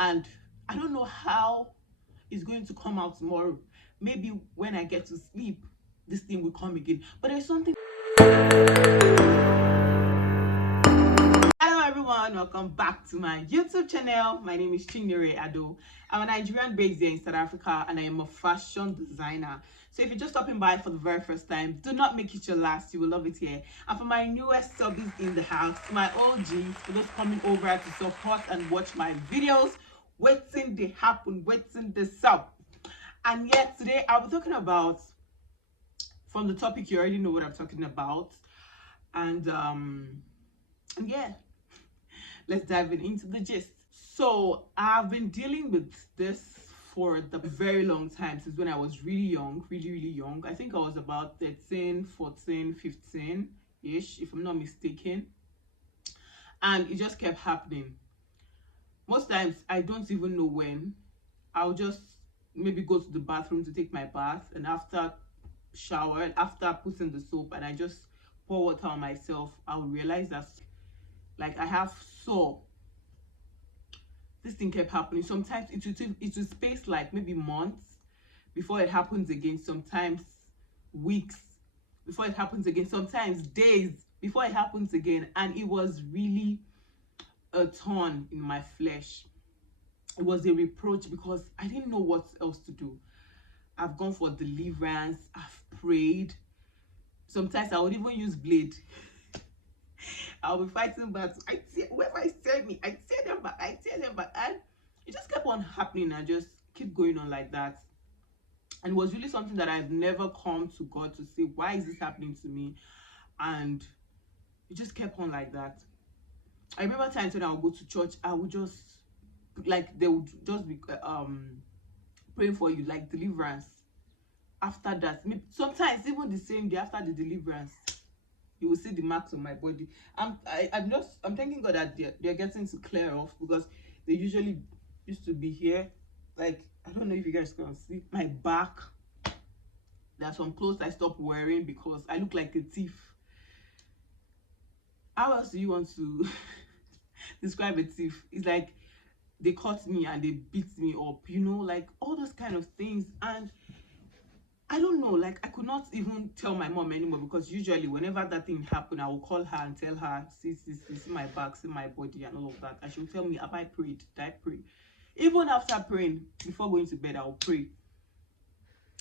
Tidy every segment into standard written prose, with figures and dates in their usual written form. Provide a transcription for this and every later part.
and I don't know how it's going to come out tomorrow. Maybe when I get to sleep, this thing will come again. But there's something. Hello everyone, welcome back to my YouTube channel. My name is Chinyere Ado. I'm a Nigerian based here in South Africa and I am a fashion designer. So if you're just stopping by for the very first time, do not make it your last. You will love it here. And for my newest subbies in the house, my OGs, for those coming over to support and watch my videos, waiting they happen, waiting they sub. And yet today I'll be talking about, from the topic you already know what I'm talking about. And yeah, let's dive into the gist. So I've been dealing with this for the very long time, since when I was really young, really young. I think I was about 13, 14, 15-ish, if I'm not mistaken. And it just kept happening. Most times I don't even know when. I'll just maybe go to the bathroom to take my bath, and after shower, after putting the soap, and I just pour water on myself, I'll realize that like I have sore. This thing kept happening. Sometimes it will space like maybe months before it happens again, sometimes weeks before it happens again, sometimes days before it happens again. And it was really a thorn in my flesh. It was a reproach because I didn't know what else to do. I've gone for deliverance, I've prayed. Sometimes I would even use blade. I'll be fighting back. Whoever is telling me, I tear them back, and it just kept on happening and just keep going on like that. And it was really something that I've never come to God to say, why is this happening to me? And it just kept on like that. I remember times when I would go to church, I would just, like, they would just be praying for you, like deliverance. After that, sometimes even the same day after the deliverance, you will see the marks on my body. I'm thanking God that they're getting to clear off, because they usually used to be here. Like, I don't know if you guys can see my back. There are some clothes I stopped wearing because I look like a thief. How else do you want to describe a thief? It's like they caught me and they beat me up, you know, like all those kind of things. And I don't know, like I could not even tell my mom anymore, because usually whenever that thing happened, I will call her and tell her, see my back, see my body and all of that. And she'll tell me, have I prayed? Did I pray? Even after praying, before going to bed, I'll pray.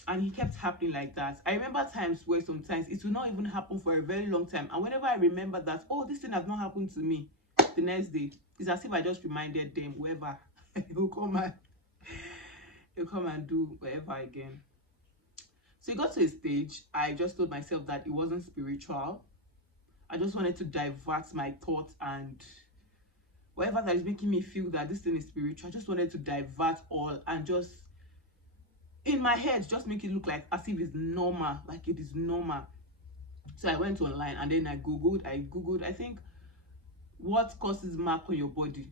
And it kept happening like that. I remember times where sometimes it will not even happen for a very long time. And whenever I remember that, oh, this thing has not happened to me, the next day, it's as if I just reminded them, whoever, he'll come and do whatever again. So it got to a stage, I just told myself that it wasn't spiritual. I just wanted to divert my thoughts, and whatever that is making me feel that this thing is spiritual, I just wanted to divert all and just, in my head, just make it look like as if it's normal, like it is normal. So I went online and then I googled, I think, what causes mark on your body?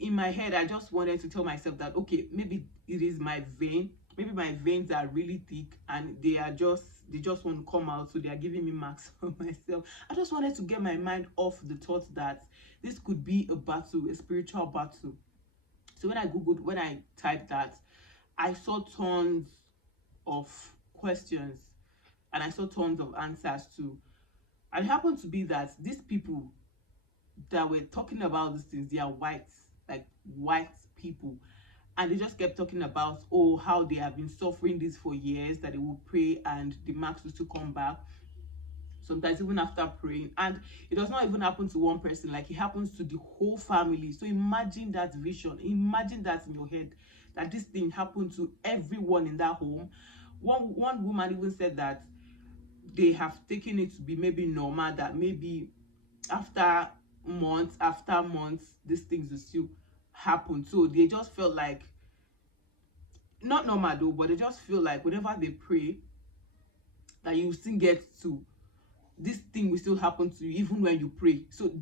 In my head, I just wanted to tell myself that, okay, maybe it is my vein. Maybe my veins are really thick and they just want to come out, so they are giving me marks on myself. I just wanted to get my mind off the thought that this could be a battle, a spiritual battle. So when I typed that, I saw tons of questions and I saw tons of answers too. And it happened to be that these people that were talking about these things, they are white people, and they just kept talking about, oh, how they have been suffering this for years, that they will pray and the marks will still come back, sometimes even after praying. And it does not even happen to one person, like it happens to the whole family. So imagine that vision, imagine that in your head, that this thing happened to everyone in that home. One woman even said that they have taken it to be maybe normal, that maybe after months, these things will still happen. So they just felt like, not normal though, but they just feel like whenever they pray, that you still get to, this thing will still happen to you even when you pray. So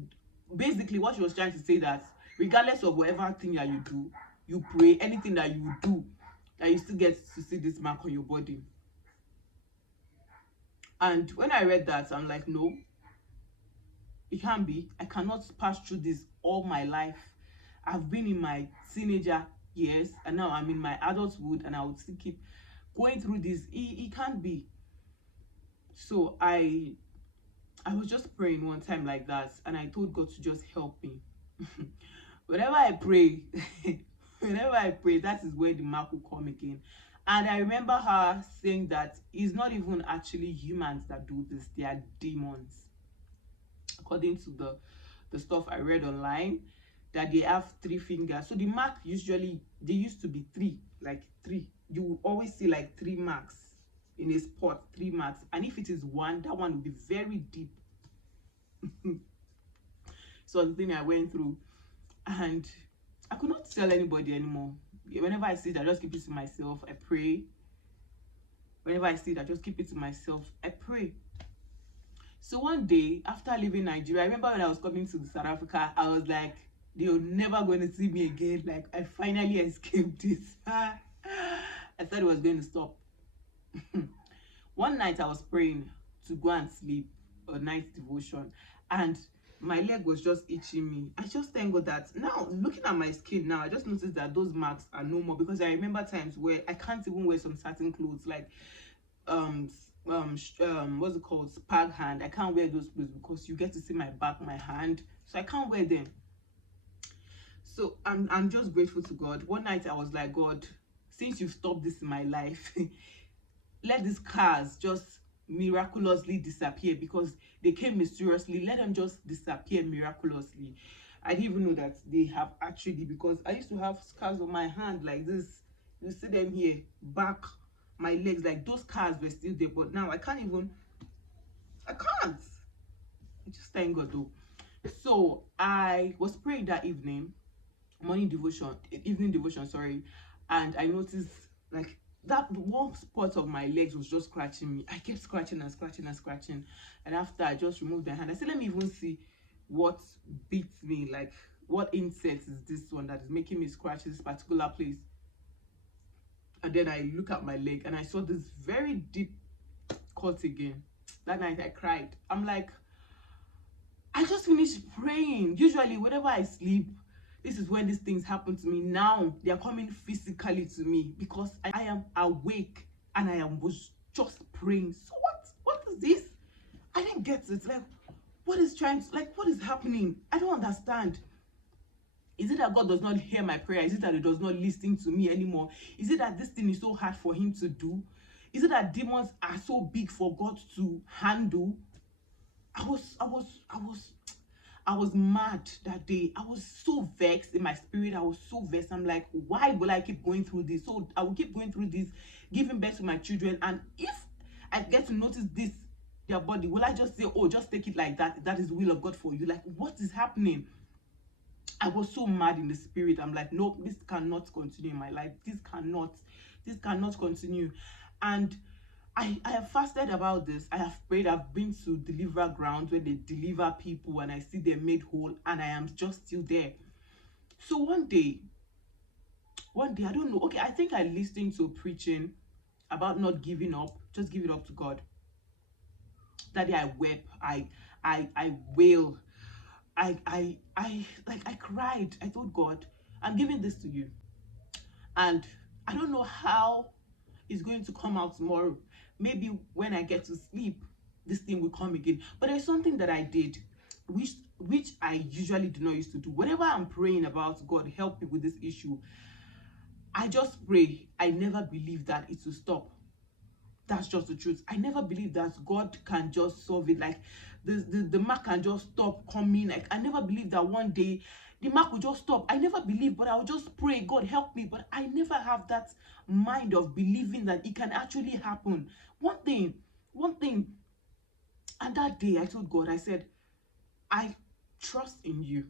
basically what she was trying to say, that regardless of whatever thing that you do, you pray, anything that you do, that you still get to see this mark on your body. And when I read that, I'm like, no, It can't be. I cannot pass through this all my life. I've been in my teenager years and now I'm in my adulthood and I would still keep going through this. It can't be. So I was just praying one time like that and I told God to just help me. Whenever I pray, whenever I pray, that is where the mark will come again. And I remember her saying that it's not even actually humans that do this, they are demons. According to the stuff I read online, that they have 3 fingers. So the mark usually, they used to be 3, like 3. You will always see like 3 marks in a spot, 3 marks. And if it is one, that one will be very deep. So the thing I went through, and I could not tell anybody anymore. Whenever I see it, I just keep it to myself. I pray. Whenever I see it, I just keep it to myself. I pray. So one day, after leaving Nigeria, I remember when I was coming to South Africa, I was like, they're never going to see me again. Like, I finally escaped this. I thought it was going to stop. One night, I was praying to go and sleep, a night devotion, and my leg was just itching me. I just thank God that now, looking at my skin now, I just noticed that those marks are no more, because I remember times where I can't even wear some certain clothes, like what's it called, spag hand. I can't wear those clothes because you get to see my back, my hand, so I can't wear them. So I'm just grateful to God. One night I was like, God, since you've stopped this in my life, let these scars just miraculously disappear, because they came mysteriously. Let them just disappear miraculously. I didn't even know that they have actually, because I used to have scars on my hand like this. You see them here, back, my legs, like those scars were still there, but now I can't. I just thank God though. So I was praying that evening, evening devotion, sorry, and I noticed like that one spot of my legs was just scratching me. I kept scratching and scratching and scratching, and after I just removed my hand, I said, let me even see what beats me, like what insect is this one that is making me scratch this particular place. And then I look at my leg and I saw this very deep cut again. That night I cried. I'm like, I just finished praying. Usually whenever I sleep, this is when these things happen to me. Now they are coming physically to me because I am awake and was just praying. So what is this? I didn't get it. Like, what is happening? I don't understand. Is it that God does not hear my prayer? Is it that he does not listen to me anymore? Is it that this thing is so hard for him to do? Is it that demons are so big for God to handle? I was mad that day. I was so vexed in my spirit. I was so vexed. I'm like, why will I keep going through this? So I will keep going through this, giving birth to my children. And if I get to notice this, their body, will I just say, oh, just take it like that? That is the will of God for you. Like, what is happening? I was so mad in the spirit. I'm like, no, this cannot continue in my life. This cannot continue. And I have fasted about this. I have prayed. I've been to deliver grounds where they deliver people and I see them made whole, and I am just still there. So one day, I don't know. Okay, I think I listened to preaching about not giving up. Just give it up to God. That day I wept. I wailed. I cried. I told God, I'm giving this to you. And I don't know how it's going to come out tomorrow. Maybe when I get to sleep, this thing will come again. But there's something that I did, which I usually do not used to do. Whenever I'm praying about God, help me with this issue, I just pray. I never believe that it will stop. That's just the truth. I never believe that God can just solve it. Like the mark can just stop coming. Like I never believe that one day the mark will just stop. I never believe, but I'll just pray, God help me. But I never have that mind of believing that it can actually happen. One thing. And that day I told God, I said, I trust in you.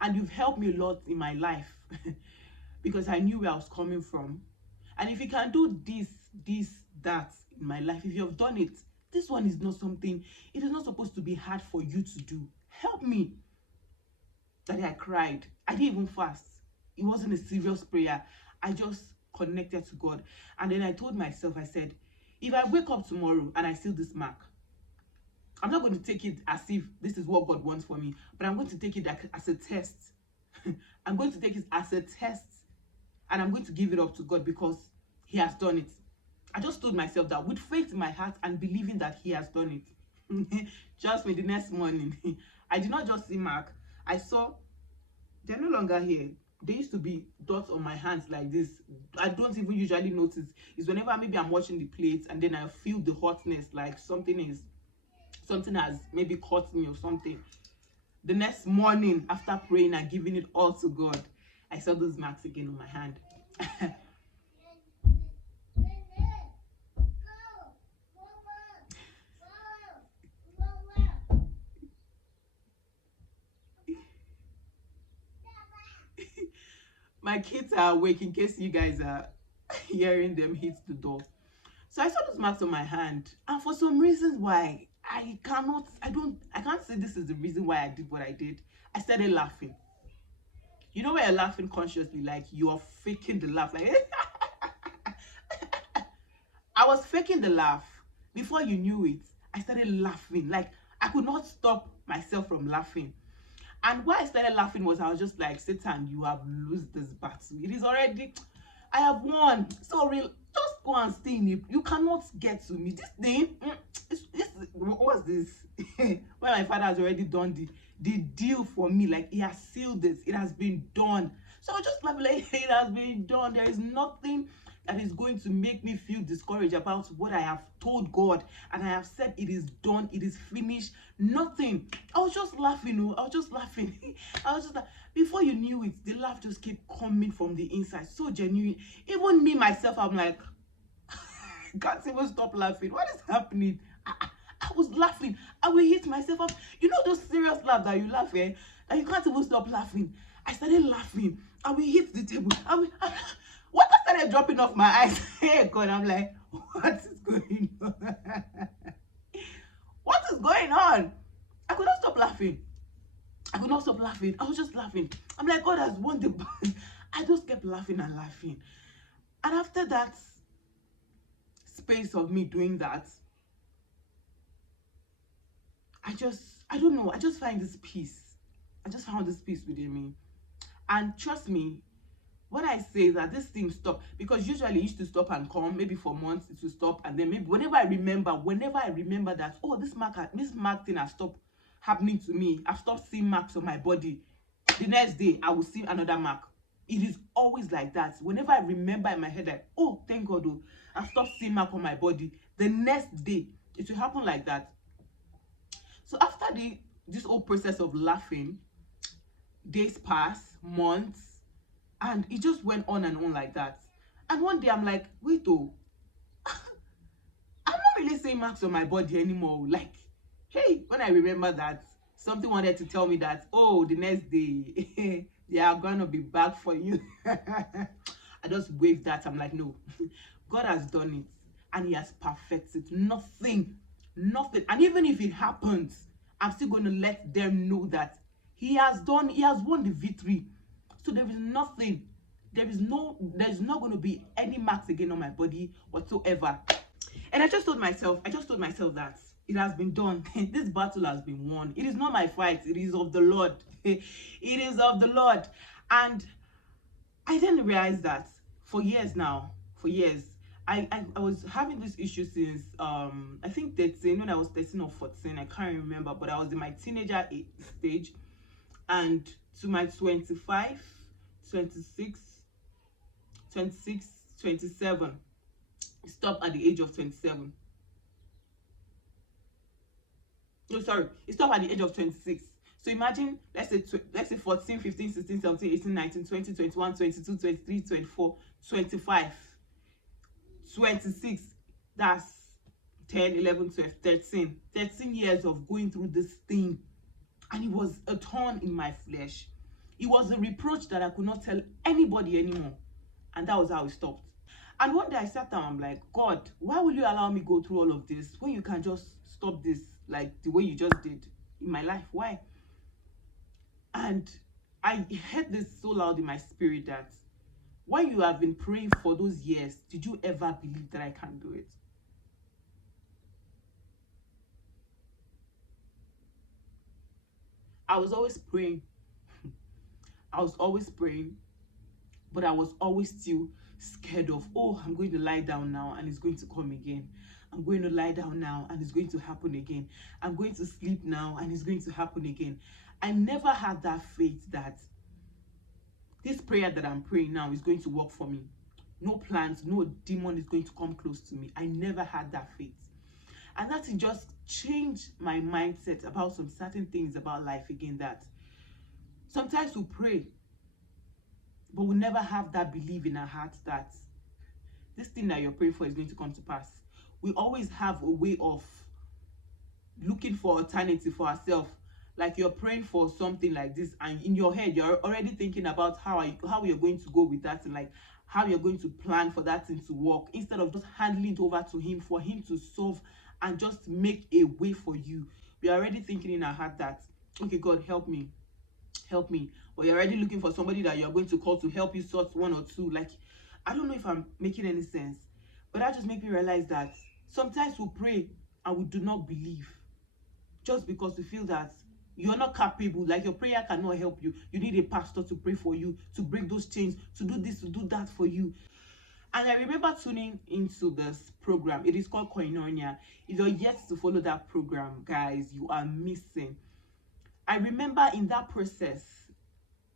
And you've helped me a lot in my life because I knew where I was coming from. And if you can do this, that in my life, if you have done it, this one is not something, it is not supposed to be hard for you to do. Help me. That day I cried. I didn't even fast. It wasn't a serious prayer. I just connected to God. And then I told myself, I said, if I wake up tomorrow and I see this mark, I'm not going to take it as if this is what God wants for me, but I'm going to take it as a test. I'm going to take it as a test, and I'm going to give it up to God because He has done it. I just told myself that with faith in my heart and believing that He has done it. Just me, the next morning, I did not just see mark. I saw they're no longer here. There used to be dots on my hands like this. I don't even usually notice. It's whenever maybe I'm watching the plates and then I feel the hotness, like something has maybe caught me or something. The next morning, after praying and giving it all to God, I saw those marks again on my hand. My kids are awake in case you guys are hearing them hit the door. So I saw those marks on my hand, and for some reasons why I can't say this is the reason why I did what I did. I started laughing. You know when you're laughing consciously, like you are faking the laugh, like I was faking the laugh. Before you knew it, I started laughing. Like I could not stop myself from laughing. And why I started laughing was I was just like, Satan, you have lost this battle. It is already, I have won. So real, just go and stay in it. You cannot get to me. This thing, what's this? When my father has already done the deal for me, like he has sealed this. It has been done. So I was just like, it has been done. There is nothing that is going to make me feel discouraged about what I have told God, and I have said it is done, it is finished. Nothing. I was just laughing. I was just laughing. I was just like, before you knew it, the laugh just kept coming from the inside, so genuine. Even me myself, I'm like, can't even stop laughing. What is happening? I was laughing. I will hit myself up. You know those serious laugh that you laugh, that you can't even stop laughing. I started laughing. I will hit the table. Water started dropping off my eyes. Hey God, I'm like, what is going on? What is going on? I could not stop laughing. I could not stop laughing. I was just laughing. I'm like, God has won the battle. I just kept laughing and laughing. And after that space of me doing that, I don't know, I just find this peace. I just found this peace within me. And trust me, when I say that this thing stopped, because usually it used to stop and come, maybe for months it will stop, and then maybe whenever I remember that, oh, this mark thing has stopped happening to me, I've stopped seeing marks on my body, the next day I will see another mark. It is always like that. Whenever I remember in my head that, oh, thank God, oh, I've stopped seeing mark on my body, the next day it will happen like that. So after this whole process of laughing, days pass, months, and it just went on and on like that. And one day I'm like, wait, oh, I'm not really seeing marks on my body anymore. Like, hey, when I remember that, something wanted to tell me that, oh, the next day, they are going to be back for you. I just waved that. I'm like, no, God has done it and He has perfected nothing. And even if it happens, I'm still going to let them know that He has won the victory. So there is nothing, there's not going to be any marks again on my body whatsoever. And I just told myself that it has been done. This battle has been won. It is not my fight, it is of the Lord. It is of the Lord. And I then realized that for years, I was having this issue since I think 13, when I was 13 or 14, I can't remember, but I was in my teenager stage, and to my 25, 26, 27, stop at the age of 27. No, sorry, it stopped at the age of 26. So imagine, let's say 14, 15, 16, 17, 18, 19, 20, 21, 22, 23, 24, 25, 26. That's 10, 11, 12, 13. 13 years of going through this thing. And it was a thorn in my flesh. It was a reproach that I could not tell anybody anymore. And that was how it stopped. And one day I sat down, I'm like, God, why will you allow me go through all of this when you can just stop this, like the way you just did in my life? Why? And I heard this so loud in my spirit that, when you have been praying for those years, did you ever believe that I can do it? I was always praying. I was always praying, but I was always still scared of, oh, I'm going to lie down now and it's going to come again. I'm going to lie down now and it's going to happen again. I'm going to sleep now and it's going to happen again. I never had that faith that this prayer that I'm praying now is going to work for me. No plans, no demon is going to come close to me. I never had that faith. And that it just changed my mindset about some certain things about life again, that sometimes we pray, but we never have that belief in our hearts that this thing that you're praying for is going to come to pass. We always have a way of looking for alternative for ourselves. Like you're praying for something like this, and in your head you're already thinking about how you're going to go with that, and like how you're going to plan for that thing to work, instead of just handing it over to him for him to solve and just make a way for you. We're already thinking in our heart that, okay, God, help me. But you're already looking for somebody that you're going to call to help you sort one or two. Like, I don't know if I'm making any sense, but that just makes me realize that sometimes we pray and we do not believe, just because we feel that you're not capable, like your prayer cannot help you. You need a pastor to pray for you, to break those chains, to do this, to do that for you. And I remember tuning into this program. It is called Koinonia. If you're yet to follow that program, guys, you are missing. I remember in that process,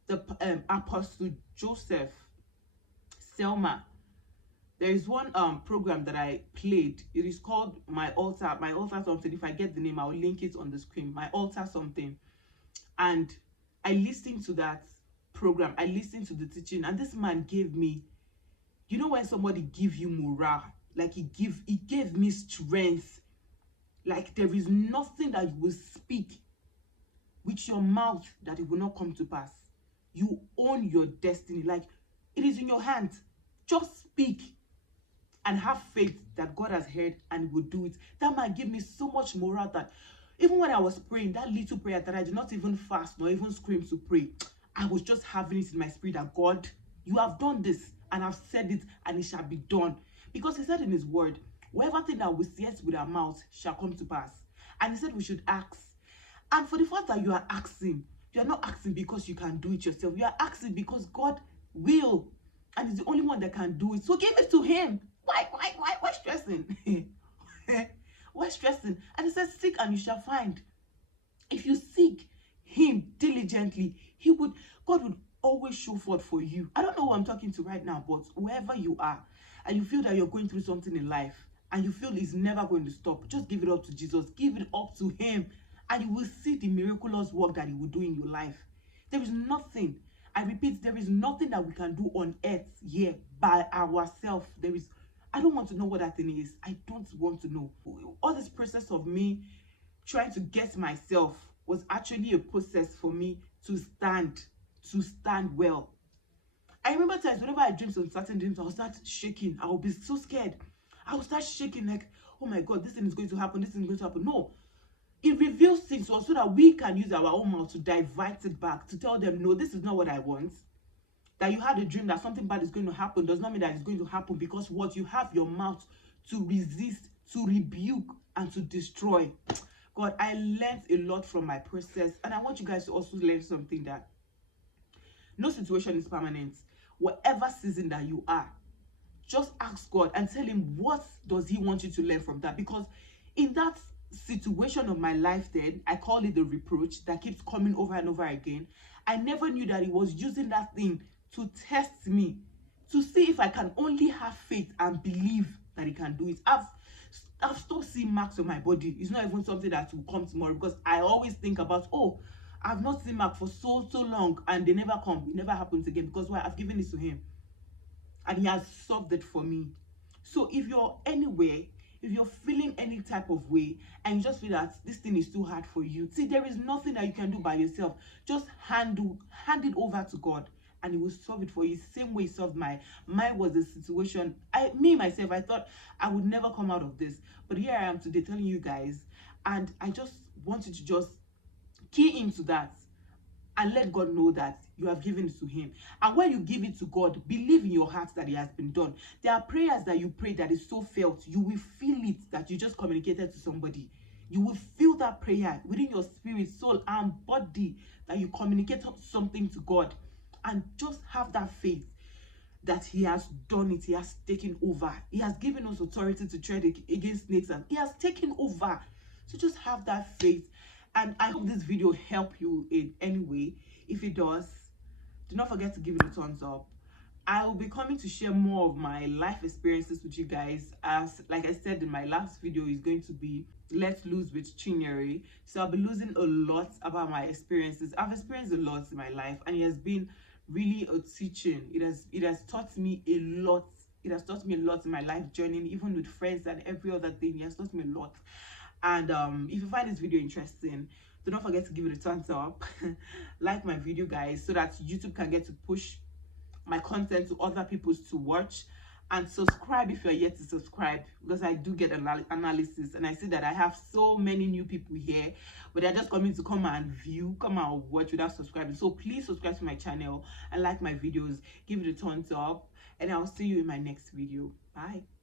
the Apostle Joseph Selma, there is one program that I played. It is called My Altar something. If I get the name, I'll link it on the screen. My Altar something. And I listened to that program. I listened to the teaching, and this man gave me, you know, when somebody gives you morale, like he gave me strength. Like there is nothing that you will speak with your mouth that it will not come to pass. You own your destiny. Like, it is in your hands. Just speak and have faith that God has heard and will do it. That man gave me so much morale that even when I was praying, that little prayer that I did not even fast nor even scream to pray, I was just having it in my spirit that, God, you have done this and I've said it and it shall be done. Because he said in his word, whatever thing that we say with our mouth shall come to pass. And he said we should ask. And for the fact that you are asking, you are not asking because you can do it yourself. You are asking because God will. And he's the only one that can do it. So give it to him. Why stressing? Why stressing? And he says, seek and you shall find. If you seek him diligently, God would always show forth for you. I don't know who I'm talking to right now, but wherever you are, and you feel that you're going through something in life, and you feel it's never going to stop, just give it up to Jesus. Give it up to him. And you will see the miraculous work that he will do in your life. There is nothing, I repeat, there is nothing that we can do on earth here by ourselves. I don't want to know what that thing is. I don't want to know. All this process of me trying to get myself was actually a process for me to stand well. I remember times whenever I dream some certain dreams, I will start shaking. I will be so scared. I will start shaking like, oh my God, this thing is going to happen. This thing is going to happen. No. It reveals things so that we can use our own mouth to divert it back, to tell them, no, this is not what I want. That you had a dream that something bad is going to happen does not mean that it's going to happen, because what you have your mouth to resist, to rebuke, and to destroy. God, I learned a lot from my process, and I want you guys to also learn something, that no situation is permanent. Whatever season that you are, just ask God and tell him, what does he want you to learn from that? Because in that situation of my life, then I call it the reproach that keeps coming over and over again, I never knew that he was using that thing to test me, to see if I can only have faith and believe that he can do it. I've stopped seeing marks on my body. It's not even something that will come tomorrow, because I always think about, oh, I've not seen marks for so long and they never come. It never happens again, because why? I've given it to him and he has solved it for me. So if you're anywhere, if you're feeling any type of way and you just feel that this thing is too hard for you, see, there is nothing that you can do by yourself. Just hand it over to God and he will solve it for you. Same way he solved mine. Mine was a situation, myself, I thought I would never come out of this. But here I am today telling you guys, and I just want you to just key into that and let God know that you have given it to him. And when you give it to God, believe in your heart that it has been done. There are prayers that you pray that is so felt, you will feel it, that you just communicated to somebody. You will feel that prayer within your spirit, soul, and body, that you communicate something to God, and just have that faith that he has done it. He has taken over. He has given us authority to tread against snakes, and he has taken over. So just have that faith. And I hope this video help you in any way. If it does, do not forget to give it a thumbs up. I will be coming to share more of my life experiences with you guys. As like I said in my last video, is going to be Let's Lose with Chinyere. So I'll be losing a lot about my experiences. I've experienced a lot in my life, and it has been really a teaching. It has taught me a lot. It has taught me a lot in my life journey, even with friends and every other thing. It has taught me a lot. And if you find this video interesting, do not forget to give it a thumbs up. Like my video, guys, so that YouTube can get to push my content to other people to watch. And subscribe if you're yet to subscribe, because I do get analysis, and I see that I have so many new people here, but they're just coming to come and view, come and watch without subscribing. So please subscribe to my channel and like my videos, give it a thumbs up, and I'll see you in my next video. Bye.